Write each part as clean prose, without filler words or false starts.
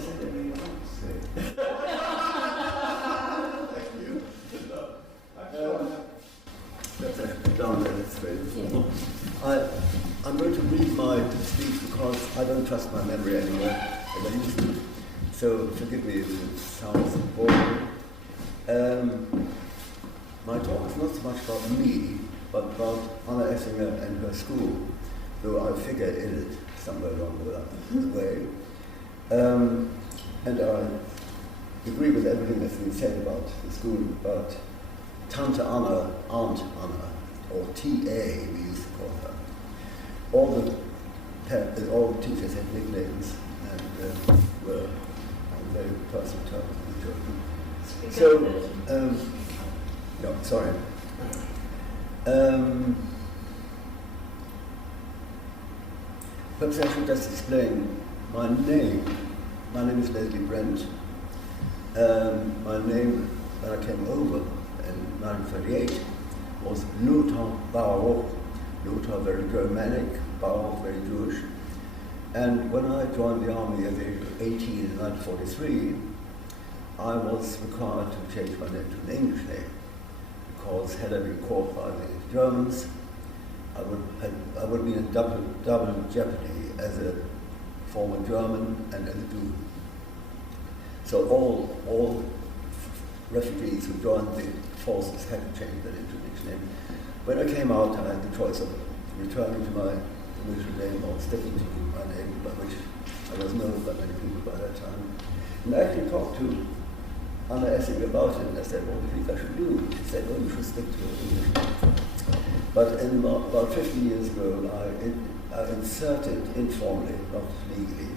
not said anything you want to say. Thank you. That's actually down there, that's very informal. I'm going to read my speech because I don't trust my memory anymore as I used to. So forgive me if it sounds boring. My talk is not so much about me, but about Anna Essinger and her school, though I figure in it somewhere along the way. And I agree with everything that's been said about the school, but Tante Anna, Aunt Anna, or TA we used to call her. All the teachers had nicknames and were on very personal terms with the children. So, no, sorry. Perhaps I should just explain my name. My name is Brent. My name when I came over in 1938 was Baruch. Lothar very Germanic, Baruch very Jewish. And when I joined the army at the age of 18 in 1943, I was required to change my name to an English name, because had I been caught by the Germans, I would be in double jeopardy as a former German and as a Jew. So all refugees who joined the forces had to change their into an English name. When I came out, I had the choice of returning to my original name or sticking to my name, by which I was known by many people by that time. And I actually talked to Anna Essinger about it, and I said, what do you think I should do? She said, oh, you should stick to an English name. But about 50 years ago, I inserted informally, not legally,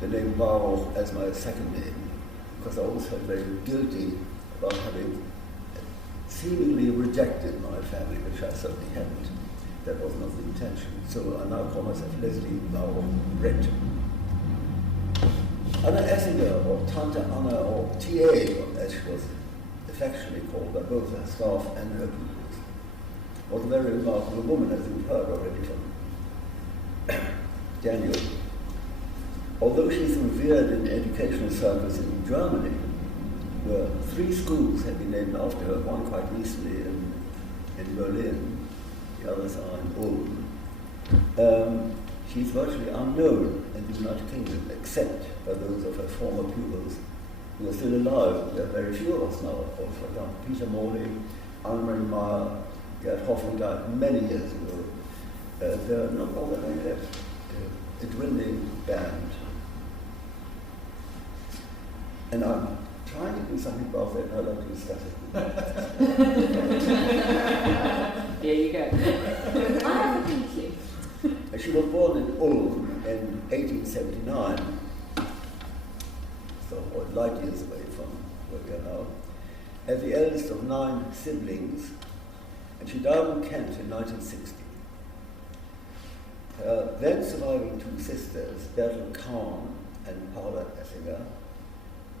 the name Baruch as my second name, because I always felt very guilty about having seemingly rejected my family, which I certainly hadn't. That was not the intention. So I now call myself Leslie Baruch Brent. Anna Essinger, or Tante Anna, or TA, as she was affectionately called by both her staff and her pupils, was a very remarkable woman, as you've heard already from Daniel. Although she's revered in educational circles in Germany, where 3 schools have been named after her, one quite recently in Berlin, the others are in Ulm. She's virtually unknown in the United Kingdom, except by those of her former pupils who are still alive. There are very few of us now. For example, Peter Morley, Anne-Marie Meyer, Gerd Hoffmann died many years ago. There are not all that many left. A dwindling band. And I'm trying to do something about that, and I'd like to discuss it. There you go. I have a thinking. She was born in Ulm in 1879, so light years away from where we are now, as the eldest of 9 siblings, and she died in Kent in 1960. Her then surviving 2 sisters, Bertel Kahn and Paula Essinger,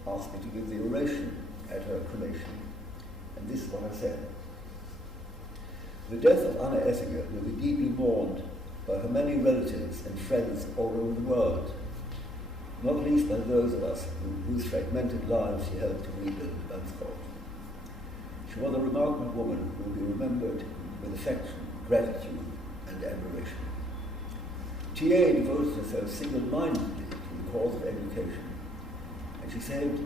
asked me to give the oration at her cremation, and this is what I said. The death of Anna Essinger will be deeply mourned by her many relatives and friends all over the world, not least by those of us whose fragmented lives she helped to rebuild Landscourt. She was a remarkable woman who will be remembered with affection, gratitude, and admiration. TA devoted herself single-mindedly to the cause of education, and she saved,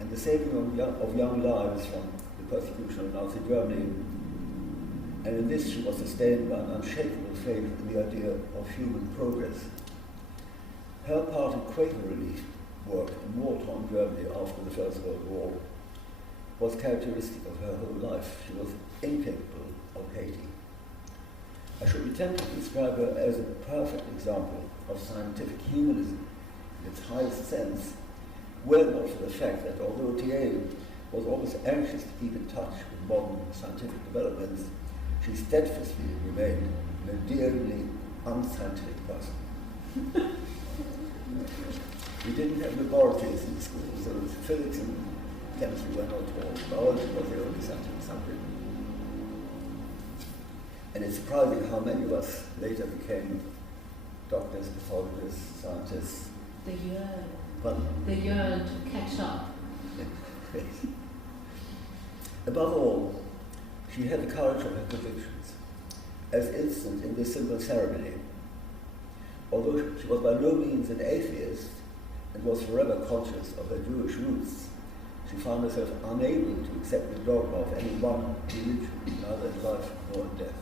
and the saving of young lives from the persecution of Nazi Germany. And in this she was sustained by an unshakable faith in the idea of human progress. Her part in Quaker relief work in war-torn Germany after the First World War was characteristic of her whole life. She was incapable of hating. I should be tempted to describe her as a perfect example of scientific humanism in its highest sense, were it not for the fact that although TA was always anxious to keep in touch with modern scientific developments, she steadfastly remained an endearingly unscientific person. We didn't have laboratories in the school, so physics and chemistry were not taught. Biology was the only scientific subject. And it's surprising how many of us later became doctors, pathologists, scientists. Pardon? They yearn to catch up. Above all, she had the courage of her convictions, as instant in this simple ceremony. Although she was by no means an atheist and was forever conscious of her Jewish roots, she found herself unable to accept the dogma of any one religion, neither in life nor in death.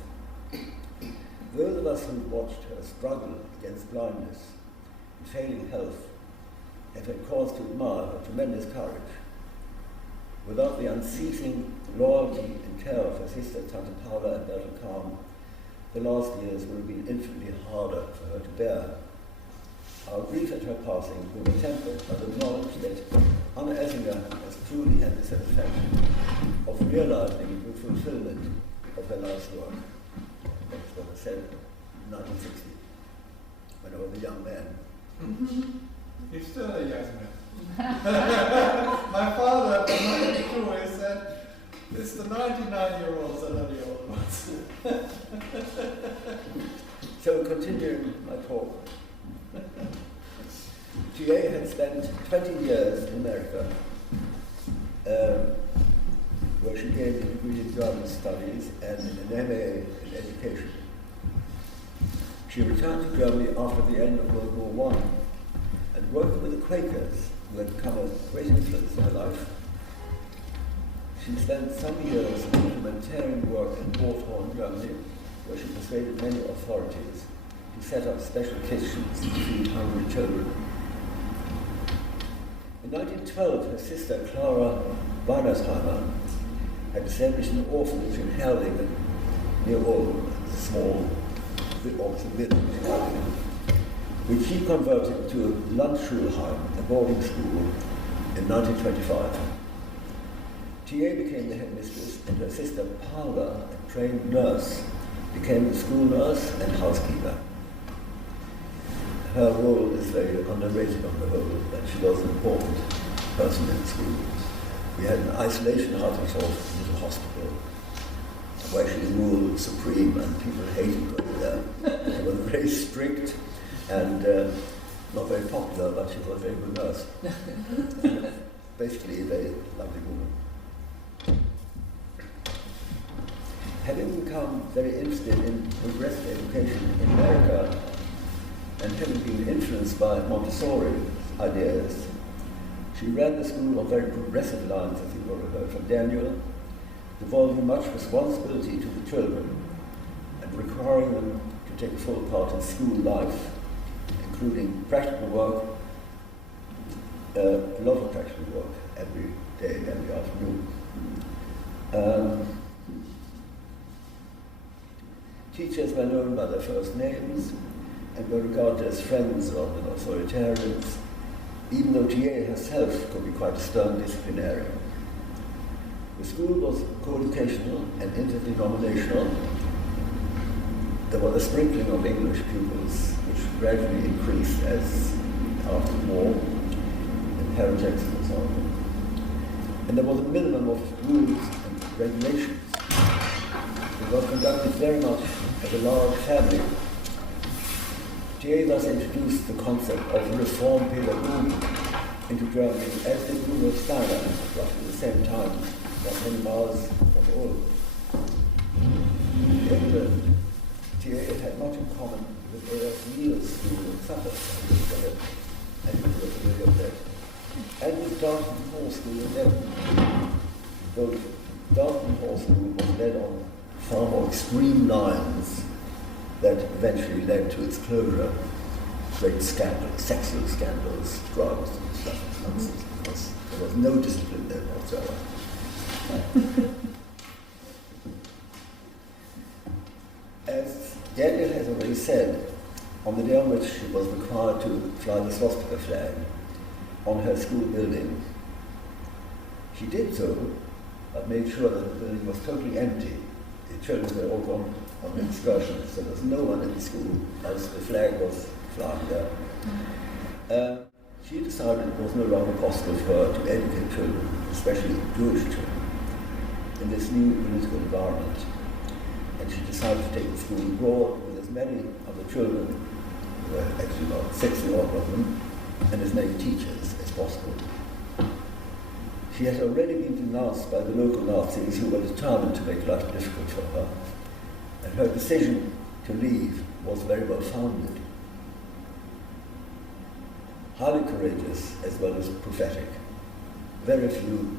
Those of us who watched her struggle against blindness and failing health have had cause to admire her tremendous courage. Without the unceasing loyalty and care of her sister Tante Paula and Bertel Kahn, the last years would have been infinitely harder for her to bear. Our grief at her passing will be tempered by the knowledge that Anna Essinger has truly had the satisfaction of realizing the fulfillment of her life's work. That's what I said in 1960, when I was a young man. You're still a young man. My father, when I grew always said, it's the 99-year-olds that are the old ones. So continuing my talk, T.A. had spent 20 years in America, where she gained a degree in German studies and an MA in education. She returned to Germany after the end of World War I and worked with the Quakers, who had become a great influence in her life. She spent some years in humanitarian work in war-torn Germany, where she persuaded many authorities to set up special kitchens to feed hungry children. In 1912, her sister Clara Weinersheimer had established an orphanage in Herlingen, near Ulm, a small village in Herlingen, which she converted to a Landschulheim, a boarding school, in 1925. T.A. became the headmistress, and her sister Paula, a trained nurse, became the school nurse and housekeeper. Her role is very underrated on the whole, but she was an important person in the school. We had an isolation hut, a sort of little hospital, where she ruled supreme, and people hated going there. She was very strict and not very popular, but she was a very good nurse. Basically, a very lovely woman. Having become very interested in progressive education in America, and having been influenced by Montessori ideas, she ran the school on very progressive lines, as you've already heard from Daniel, devolving much responsibility to the children and requiring them to take a full part in school life, including practical work, a lot of practical work every day, every afternoon. Teachers were known by their first names and were regarded as friends rather than authoritarians, even though T.A. herself could be quite a stern disciplinarian. The school was co-educational and interdenominational. There was a sprinkling of English pupils, which gradually increased as after the war, and parents and so on. And there was a minimum of rules and regulations. It was conducted very much as a large family. T.A. thus introduced the concept of reform pedagogy into Germany, as did Zylbersztajn, roughly the same time, not many miles from Ulm. In England, T.A. had much in common with A.F. Neal's school in Suffolk, and you were familiar with that, and with Darton Hall School in Devon. Though Darton Hall School was led on far more extreme lines that eventually led to its closure. Great scandals, sexual scandals, drugs and stuff, nonsense, because there was no discipline there whatsoever. As Daniel has already said, on the day on which she was required to fly the swastika flag on her school building, she did so, but made sure that the building was totally empty. The children were all gone on excursions, so there was no one in the school, as the flag was flying there. She decided it was no longer possible for her to educate children, especially Jewish children, in this new political environment. And she decided to take the school abroad with as many of the children, there were actually about 60 odd of them, and as many teachers as possible. She had already been denounced by the local Nazis who were determined to make life difficult for her, and her decision to leave was very well founded. Highly courageous as well as prophetic. Very few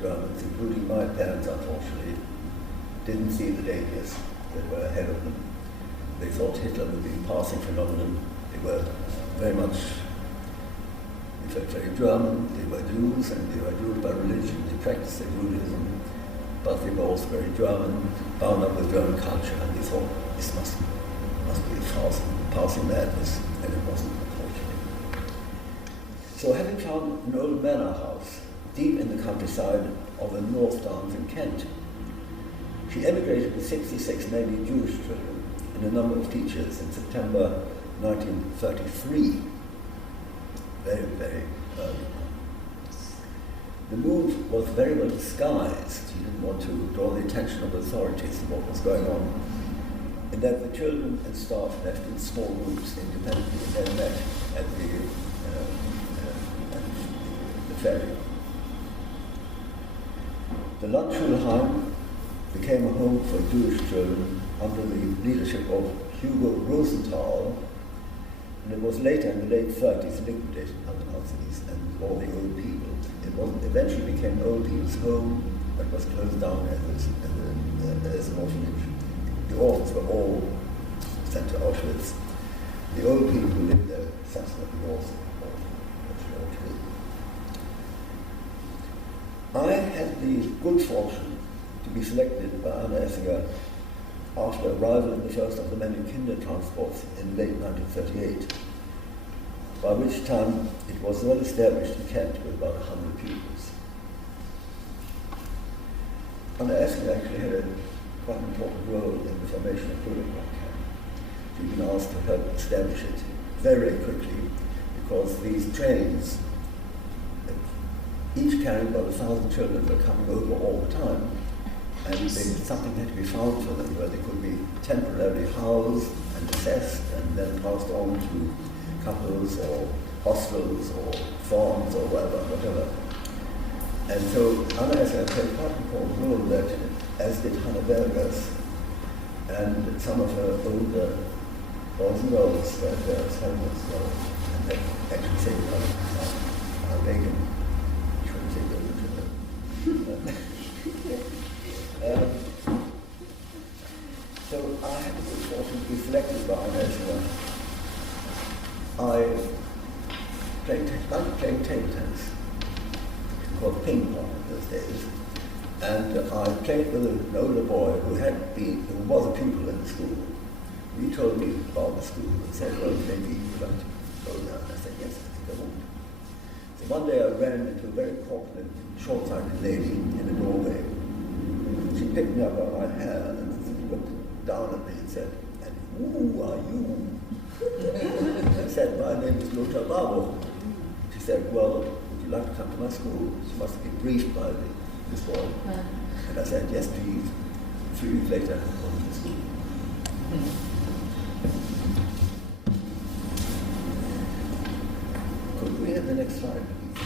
Germans, including my parents unfortunately, didn't see the dangers that were ahead of them. They thought Hitler would be a passing phenomenon. They were very much, in fact, very German. They were Jews, and they were Jews by religion. They practiced their Judaism, but they were also very German, bound up with German culture, and they thought this must be a passing madness, and it wasn't, unfortunately. So having found an old manor house deep in the countryside of the North Downs in Kent, she emigrated with 66 mainly Jewish children and a number of teachers in September 1933, very, very early. The move was very well disguised. She didn't want to draw the attention of authorities to what was going on, and that the children and staff left in small groups independently and then met at the ferry. The Landschulheim became a home for Jewish children under the leadership of Hugo Rosenthal, and it was later in the late 30s liquidated by the Nazis and all the old people. It eventually became old people's home, but was closed down as an orphanage. The orphans were all sent to Auschwitz. The old people who lived there subsequently also all killed. I had the good fortune to be selected by Anna Essinger after arrival in the first of the many Kindertransports in late 1938, by which time it was well established in Kent with about 100 pupils. Anna Essinger actually had a quite an important role in the formation of Brent camp. She'd been asked to help establish it very quickly because these trains, each carrying about 1,000 children, were coming over all the time. And something had to be found for them where they could be temporarily housed and assessed and then passed on to couples or hostels or farms or whatever. And so Anna Essinger played quite an important role that, as did Hannah Bergers and some of her older boys and girls were there as helpers as well. And they actually saved our bacon. You shouldn't say those. So I had the good fortune to be selected by Anna Essinger. I playing table tennis, called ping pong in those days, and I played with an older boy who was a pupil in the school. He told me about the school and said, well, maybe you'd like to go there. And I said, yes, I think I would. So one day I ran into a very corpulent, short-sighted lady in a doorway. She picked me up by my hair and looked down at me and said, and who are you? I said, my name is Lothar Baruch. She said, well, would you like to come to my school? She must have been briefed by this boy. And I said, yes, please. 3 weeks later, I went to school. Could we have the next slide, please?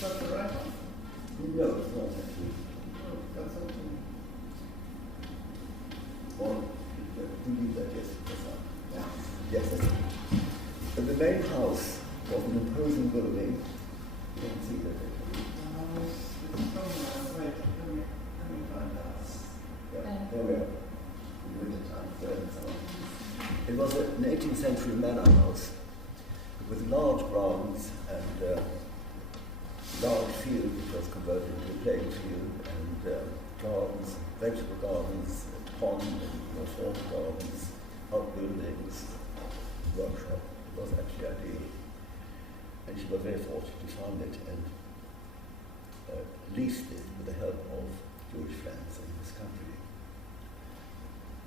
That's the right one? No, it's not actually. Oh, that's something. One, do you that, yes, that's right. Yeah. Yes, that's it. But the main house was an imposing building. You can see that. It's somewhere. Wait, let me find out. Yeah, there we are. In the winter time, there and so on. It was an 18th century manor house with large grounds and large field which was converted into a playing field, and gardens, vegetable gardens, a pond, and water gardens, outbuildings, workshop. It was actually ideal. And she was very fortunate to find it and leased it with the help of Jewish friends in this country.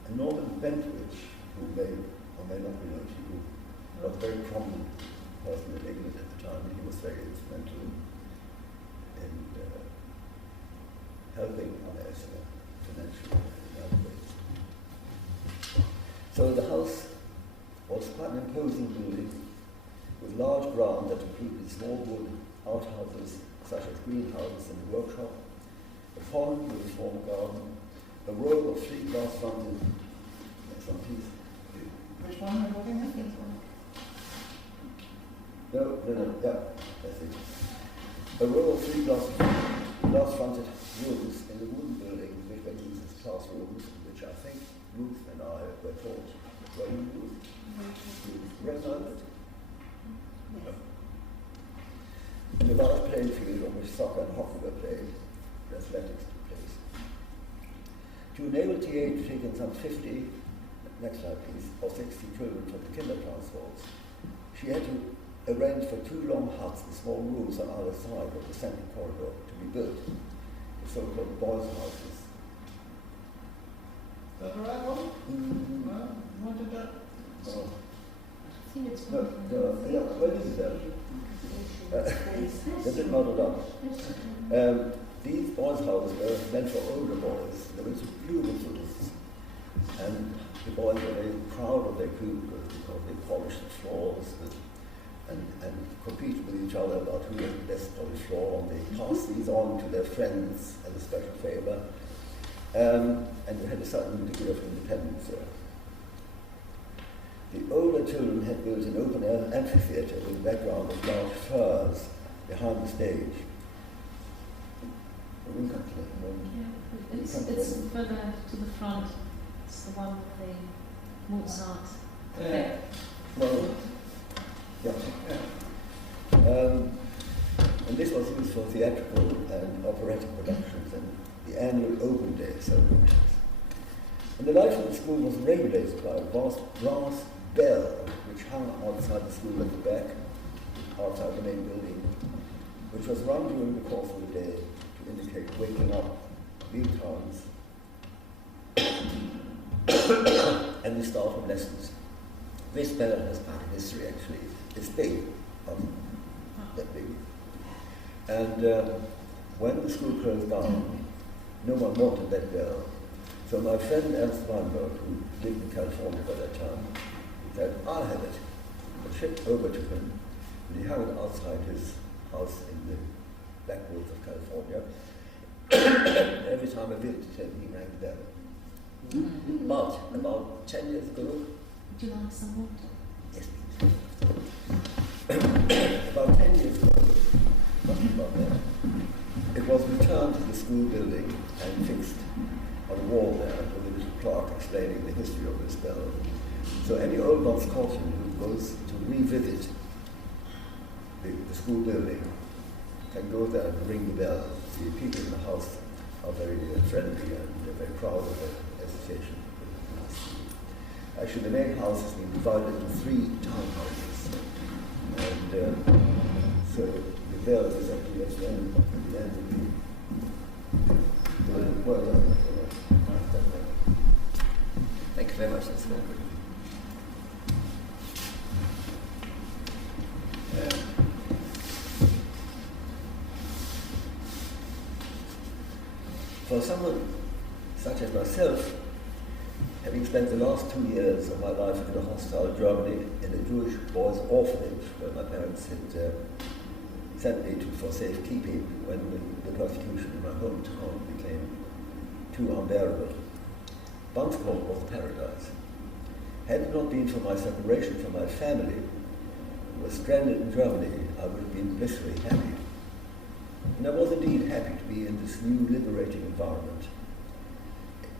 And Norman Bentridge, who may or may not be known to you, was a very prominent person in England at the time, and he was very instrumental in helping Anna Essinger financially in other ways. So the house was quite an imposing building with large ground that included small wood outhouses such as greenhouses and workshop, a pond with a small garden, a row of 3 glass fronted. Next one, please. Which one are we looking at? No, yeah, that's it. A row of 3 glass fronted rooms in the wooden building which were used as classrooms, which I think Ruth and I were taught. Were you Ruth? You recognize it? No. And a large playing field on which soccer and hockey were played, and athletics took place. To enable TA to take in some 50, next slide please, or 60 children from the kindertransports, she had to arrange for 2 long huts with small rooms on either side of the central corridor to be built, the so-called boys' houses. Is that the right one? No? What did that? Oh. I think it's No, yeah, where is it? They're a bit muddled up. These boys' houses were meant for older boys. They were cubicles, and the boys were very proud of their cubicles because they polished the floors and competed with each other about who had the best polished floor, and they passed these on to their friends as a special favour, and they had a certain degree of independence there. The older children had built an open-air amphitheatre with a background of large firs behind the stage. It's further to the front. It's the one with the Mozart. Yeah. Well, yeah. And this was used for theatrical and operatic productions and the annual open day celebrations. And the life of the school was regulated by a vast brass bell which hung outside the school at the back, outside the main building, which was rung during the course of the day to indicate waking up, meal times, and the start of lessons. This bell has quite a history actually. It's big, that big. And when the school closed down, no one wanted that bell. So my friend Ernst Weinberg, who lived in California by that time, said, I'll have it. I shipped over to him, and he hung it outside his house in the backwoods of California. Every time I visited him, he rang the bell. But about 10 years ago... Would you like some water? Yes, please. About 10 years ago, nothing about that, it was returned to the school building and fixed on a wall there with a little plaque explaining the history of this bell. So any old Scotsman who goes to revisit the school building can go there and ring the bell. The people in the house are very friendly and they're very proud of the association. Actually, the main house has been divided into 3 townhouses, and so the bell is actually at the end of the building. Well done. Thank you very much. That's very good. For someone such as myself, having spent the last 2 years of my life in a hostile Germany in a Jewish boys' orphanage where my parents had sent me to for safekeeping when the persecution in my hometown became too unbearable, Bundscourt was paradise. Had it not been for my separation from my family, who was stranded in Germany, I would have been blissfully happy. And I was indeed happy to be in this new liberating environment,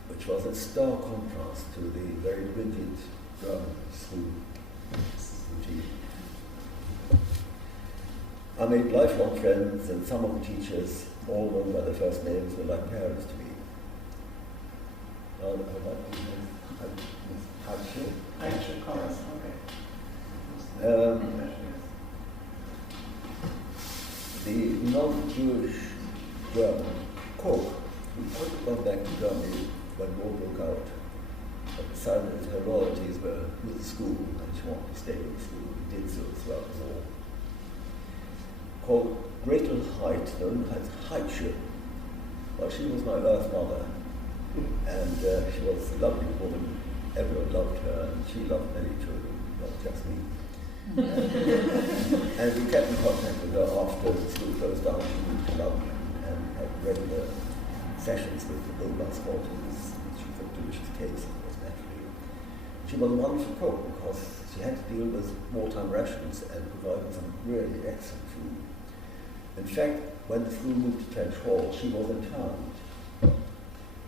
which was in stark contrast to the very rigid German school routine. I made lifelong friends, and some of the teachers, all known by their first names, were like parents to me. Actual chorus, okay. The non-Jewish German cook, who could have gone back to Germany when war broke out, but decided that her loyalties were with the school and she wanted to stay with the school, and did so throughout the war. Called Gretel Heid, known as Heidche. Well, she was my earth mother, and she was a lovely woman, everyone loved her, and she loved many children, not just me. And we kept in contact with her after the school closed down. She moved to London and had regular sessions with the Bullbus Squatters. She cooked delicious cakes, of course, naturally. She was a wonderful cook because she had to deal with wartime rations and provided some really excellent food. In fact, when the school moved to Trench Hall, she was interned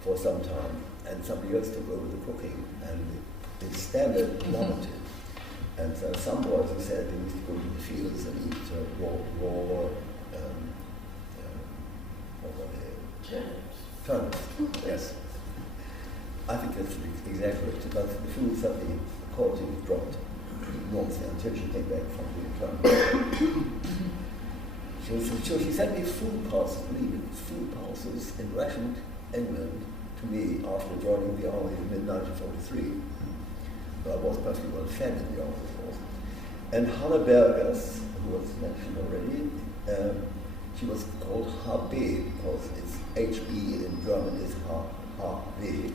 for some time, and somebody else took over the cooking, and the standard plummeted. And so some boys who said they used to go to the fields and eat raw what were they? Turnips. Yes. I think that's exactly it. But the food suddenly, the quality was dropped enormously until she came back from the internment. So she sent me food parcels in rationed England to me after joining the army in mid-1943. I was perfectly well fed in the army, of course. And Hannah Bergers, who was mentioned already, she was called HB because it's HB in German is HB.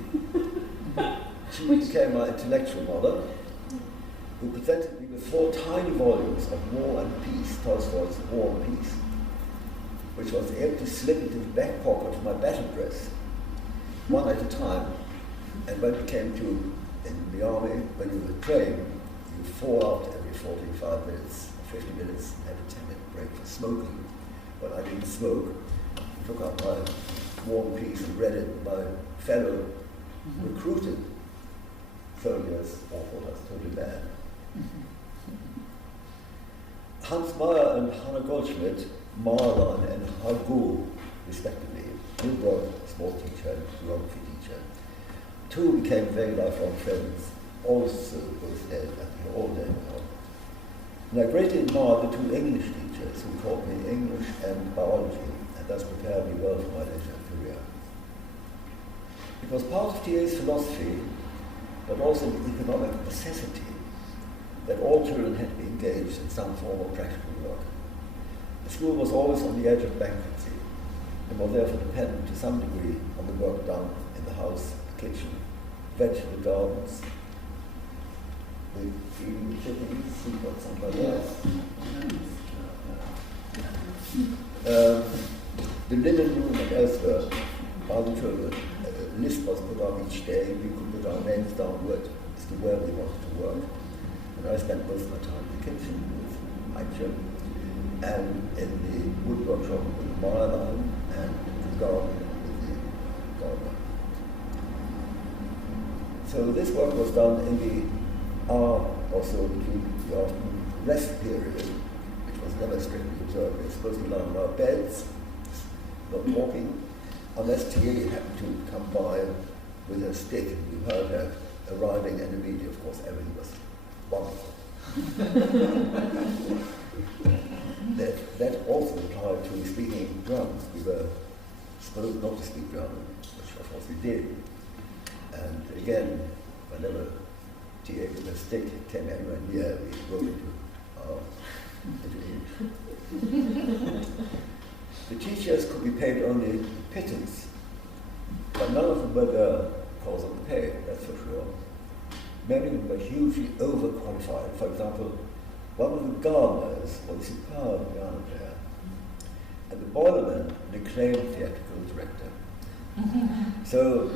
She became my intellectual mother, who presented me with 4 tiny volumes of War and Peace, Tolstoy's War and Peace, which was able to slip into the back pocket of my battle dress, one at a time. And when we came to in the army, when you were trained, you fall out every 45 minutes, 50 minutes, have a 10-minute break for smoking. When I didn't smoke, I took up my War and Peace and read it. My fellow recruited soldiers all thought I was totally bad. Hans Meyer and Hannah Goldschmidt, Marlan and Hargu, respectively, Zylbersztajn, small teacher, geography teacher. 2 became very lifelong friends, also both dead, I think all dead now. And I greatly admired the 2 English teachers who taught me English and biology, and thus prepared me well for my later career. It was part of TA's philosophy, but also the economic necessity, that all children had to be engaged in some form of practical work. The school was always on the edge of bankruptcy, and was therefore dependent to some degree on the work done in the house, the kitchen, vegetable gardens, the feeding chickens, you've got something like that. The linen room and elsewhere by the children. A list was put on each day, we could put our names downward as to where we wanted to work. And I spent most of my time in the kitchen with my children, and in the wood workshop with the wire line, and the garden with the gardener. So this work was done in the hour or so between the afternoon rest period, which was never strictly observed. We were supposed to lie on our beds, not walking, unless TA happened to come by with her stick, and we heard her arriving, and immediately, of course, everything was wonderful. That also applied to speaking German. We were supposed not to speak German, which of course we did. And again, whenever TA with a stick came anywhere near, we wrote into English. The teachers could be paid only pittance, but none of them were there because of the pay, that's for sure. Many of them were hugely overqualified. For example, one of the gardeners was a superb piano player, and the boilerman an acclaimed theatrical director. So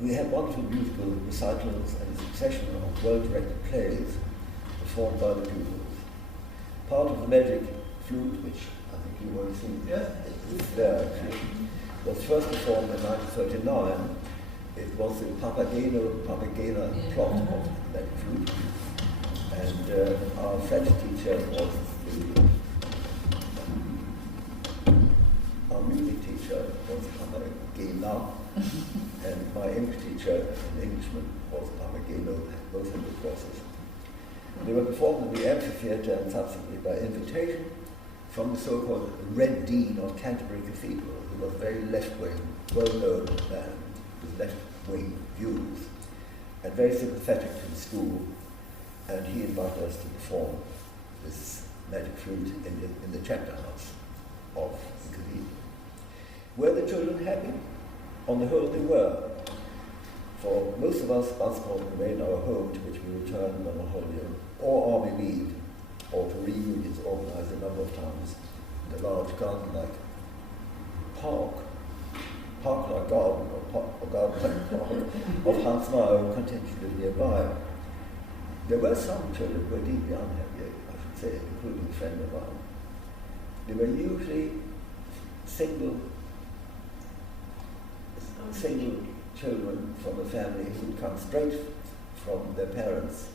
we had wonderful musical recitals and a succession of well-directed plays performed by the pupils. Part of the magic flute, which I think you already seen, it's there actually, was first performed in 1939. It was the Papagena plot of the magic flute. And our French teacher was our music teacher was Papagena, and my English teacher, an Englishman, was Papageno, both in the courses. They were performed in the amphitheatre and subsequently by invitation from the so-called Red Dean of Canterbury Cathedral, who was a very left-wing, well-known man with left-wing views, and very sympathetic to the school, and he invited us to perform this magic flute in the chapter house of the cathedral. Were the children happy? On the whole, they were. For most of us, Bunscourt remained our home to which we returned on a holiday or army leave, or to reunions organised a number of times in a large garden-like park-like garden, or garden-like park of Hans Meyer, continued nearby. There were some children who were deeply unhappy, I should say, including a friend of mine. They were usually single children from a family who would come straight from their parents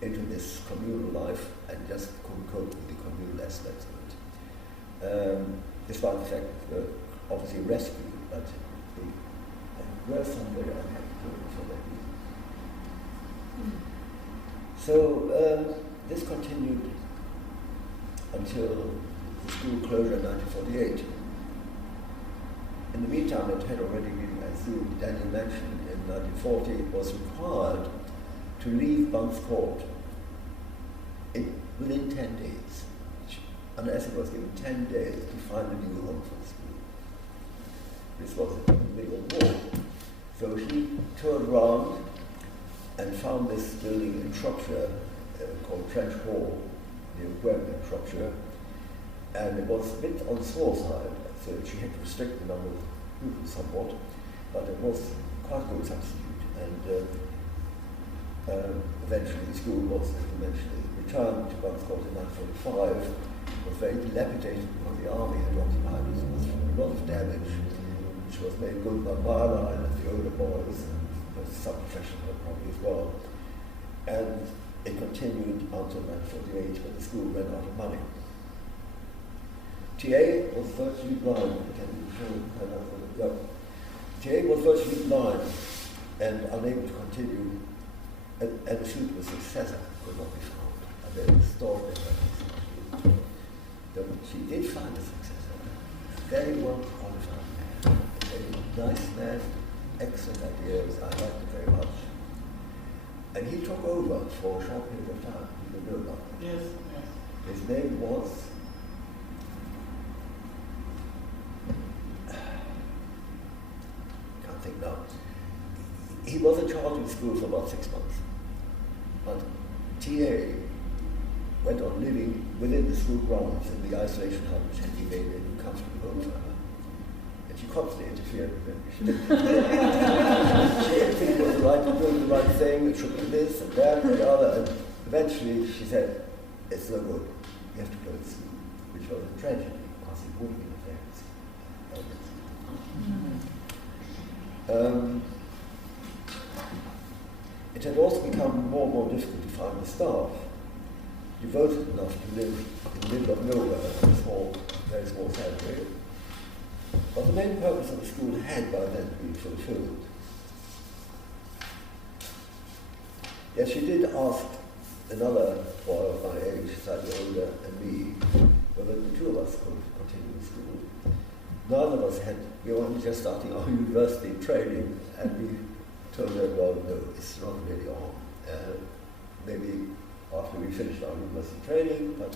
into this communal life and just couldn't cope with the communal aspects of it. Despite the fact that they were obviously rescued, but they were some very unhappy children for that reason. So this continued until the school closure in 1948. In the meantime, it had already been, as Daniel mentioned, in 1940, it was required to leave Bunscourt within 10 days. And Essinger was given 10 days to find a new home for the school. This was in the middle of war. So he turned around and found this building in Shropshire called Trench Hall, near Wem in Shropshire. And it was a bit on the small side, so she had to restrict the number of pupils somewhat, but it was quite a good substitute. And eventually the school was, as we mentioned, returned to Bunscourt in 1945. It was very dilapidated because the army had occupied it. There was a lot of damage, which was made good by Marla and the older boys, and some professional probably as well. And it continued until 1948 when the school ran out of money. TA was virtually blind. TA was virtually blind and unable to continue, and a suitable successor could not be found. And they restored it. She did find a successor, very well qualified man, a very nice man, excellent ideas. I liked it very much. And he took over for a short period of time. You know about that. Yes, yes. His name was now. He was in charge of the school for about 6 months. But TA went on living within the school grounds in the isolation hut which had been made a comfortable home for her. And she constantly interfered with him. She didn't think it was doing the right thing, it should be this and that and the other, and eventually she said, it's no good, you have to close the school, which was a tragedy because it would have been a fair. It had also become more and more difficult to find the staff devoted enough to live in the middle of nowhere in a very small sanctuary. But the main purpose of the school had by then been fulfilled. Yes, she did ask another boy of my age, slightly older, and me, whether the two of us could continue the school. Neither of us we were only just starting our university training, and we told her, well, no, it's not really on. Maybe after we finished our university training, but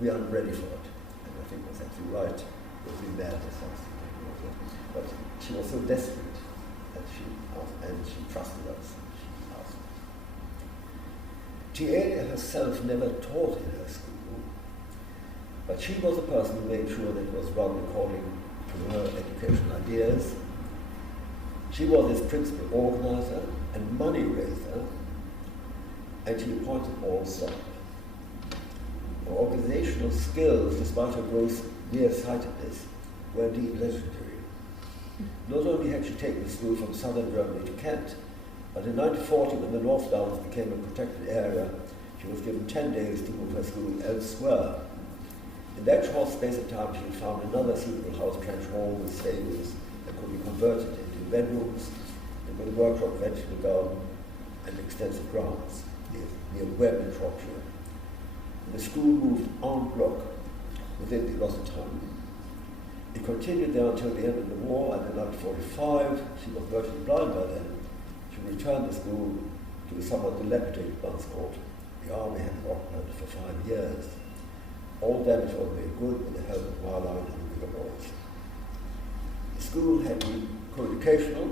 we aren't ready for it. And I think that's actually right. It was in there or something. But she was so desperate that she asked, and she trusted us. She asked. TA herself never taught in her school, but she was the person who made sure that it was run according to her educational ideas. She was its principal organizer and money raiser, and she appointed all staff. Her organizational skills, despite her gross nearsightedness, were indeed legendary. Not only had she taken the school from southern Germany to Kent, but in 1940, when the North Downs became a protected area, she was given 10 days to move her school elsewhere. In that short space of time, she had found another suitable house, Trench Hall, with stables that could be converted into bedrooms, and with a workshop, vegetable garden, and extensive grounds near Wem in Shropshire. The school moved en bloc within the allotted time. It continued there until the end of the war, and in 1945, she was virtually blind by then. She returned the school to a somewhat dilapidated Bunscourt. The army had occupied it for 5 years. All damage was made good with the help of Marline and the bigger boys. The school had been co-educational,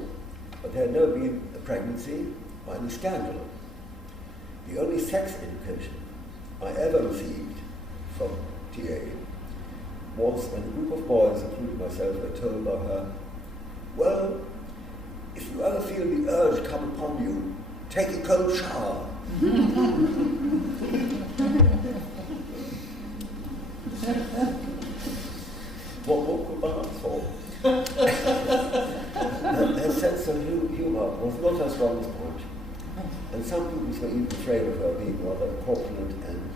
but there had never been a pregnancy or any scandal. The only sex education I ever received from TA was when a group of boys, including myself, were told by her, well, if you ever feel the urge come upon you, take a cold shower. What more could one ask for? Her sense of humour was not her strongest point, and some pupils were even afraid of her being rather corpulent and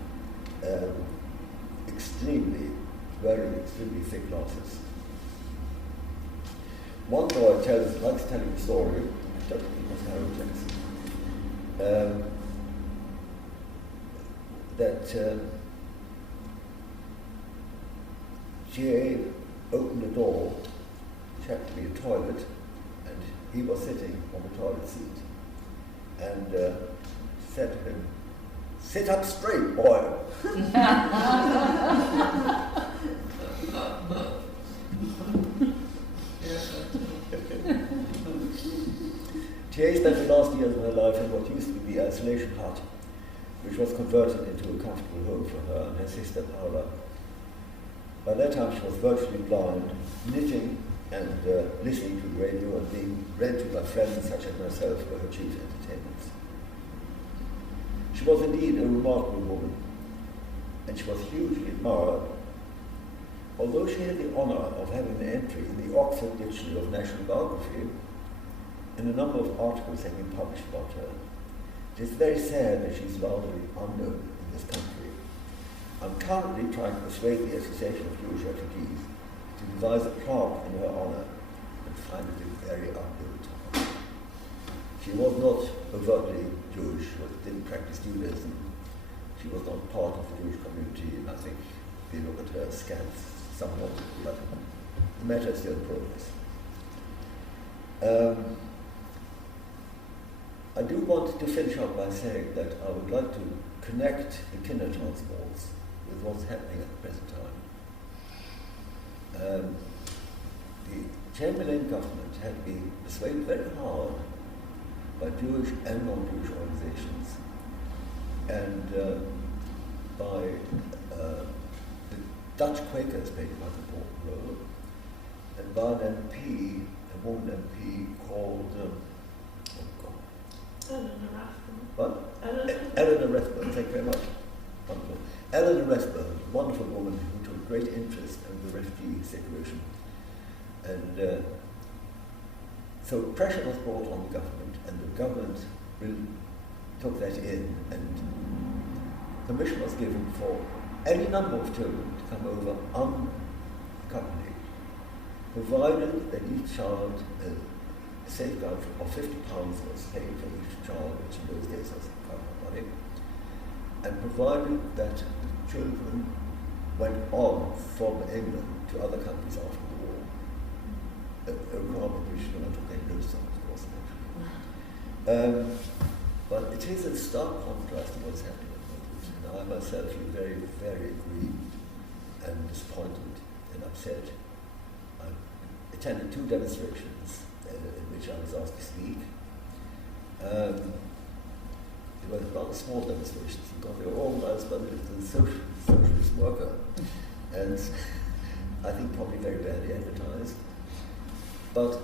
wearing extremely thick glasses. One boy likes telling the story, I don't think it was Harold Jackson, that GA opened the door, which happened to be a toilet, and he was sitting on the toilet seat, and said to him, "Sit up straight, boy." TA spent the last years of her life in what used to be the isolation hut, which was converted into a comfortable home for her and her sister Paula. By that time she was virtually blind, knitting and listening to the radio and being read to by friends such as myself were her chief entertainments. She was indeed a remarkable woman, and she was hugely admired. Although she had the honour of having an entry in the Oxford Dictionary of National Biography, and a number of articles have been published about her, it is very sad that she is largely unknown in this country. I'm currently trying to persuade the Association of Jewish Refugees to devise a plaque in her honour, and find it a very uphill task. She was not overtly Jewish, didn't practice Judaism. She was not part of the Jewish community, and I think they look at her askance somewhat, but the matter is still in progress. I do want to finish up by saying that I would like to connect the Kindertransports with what's happening at the present time. The Chamberlain government had been persuaded very hard by Jewish and non-Jewish organizations, and by the Dutch Quakers played quite an important role, and by an MP, a woman MP called, Eleanor Rathbone, thank you very much. Wonderful. Eleanor Rathbone, a wonderful woman who took great interest in the refugee situation. And so pressure was brought on the government, and the government really took that in, and permission was given for any number of children to come over unaccompanied, provided that each child, a safeguard of £50 was paid for each child, which in those days was quite a lot of money, and provided that the children went on from England to other countries after the war. A requirement which no one took any notice of course, naturally. But it is in stark contrast to what's happening at the moment, and I myself feel very, very aggrieved and disappointed and upset. I attended 2 demonstrations in which I was asked to speak. They were rather small demonstrations because they were organised by the socialist worker, and I think probably very badly advertised. But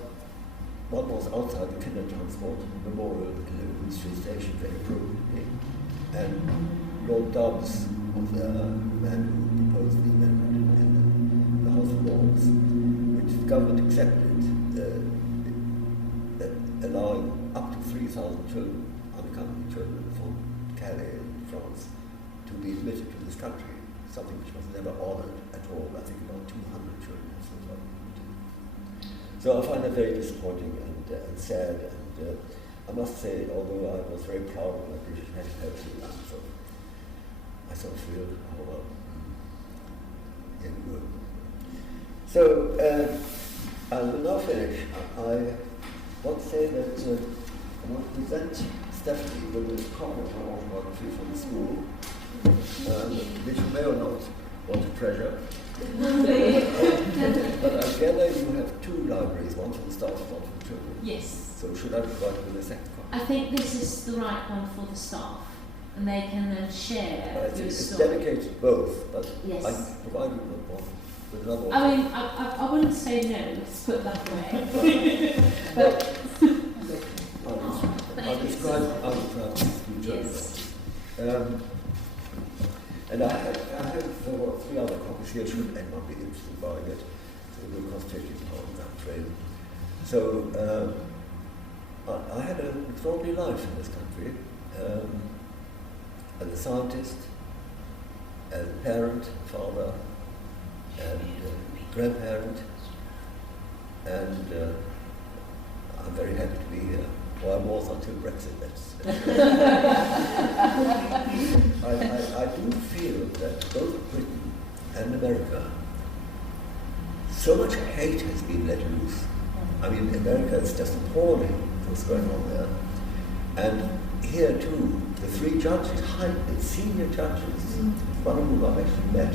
one was outside the Kindertransport Memorial in Liverpool Street Station very appropriately, and Lord Dobbs was the man who proposed the amendment in the House of Lords, which the government accepted, allowing up to 3,000 children, unaccompanied children from Calais in France, to be admitted to this country, something which was never honoured at all. I think about 200 children have so far been admitted. So I find that very disappointing and sad, and I must say, although I was very proud of my British nationality, I sort of feel, oh well, here we go. So I will now finish. I want to say that I want to present Stephanie with a copy of my autobiography from the school, which you may or not want to treasure. But I gather you have two libraries, one for the staff and one for the children. Yes. So should I provide you with a second copy? I think this is the right one for the staff, and they can then share your It's story. dedicated both, but Yes. I can provide you with one, with another one. I mean, I wouldn't say no, let's put it that way. But I'll describe these two children. yes. And I have three other copies here, should anyone be interested in buying it. So it will cost £50 that trade. So I had an extraordinary life in this country. As a scientist, as a parent, father, and grandparent, and I'm very happy to be here. Well, I was until Brexit. I do feel that both Britain and America, so much hate has been let loose. I mean, in America it's just appalling what's going on there. And here too, the three judges, senior judges, one of whom I've actually met,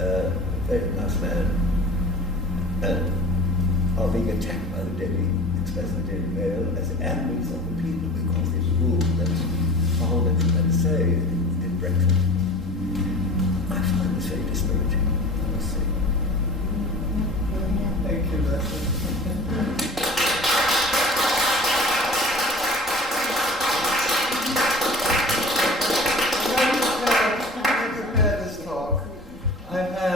a very nice man, and are being attacked by the Daily Express and the Daily Mail as enemies of the people because they ruled that Parliament had a say in Brexit. I find this very dispiriting.